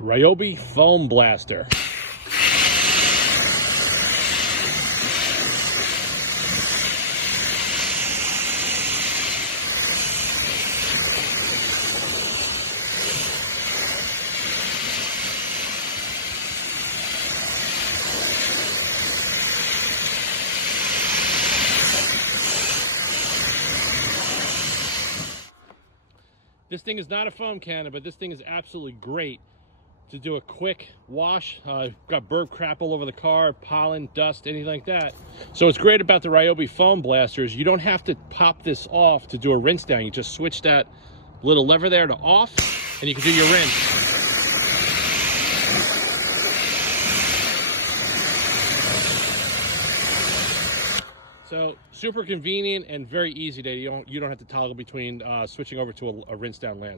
Ryobi foam blaster. This thing is not a foam cannon, but this thing is absolutely great to do a quick wash. Got bird crap all over the car, pollen, dust, anything like that. So what's great about the Ryobi foam blasters, you don't have to pop this off to do a rinse down. You just switch that little lever there to off, and you can do your rinse. So super convenient and very easy. You don't have to toggle between switching over to a rinse down lens.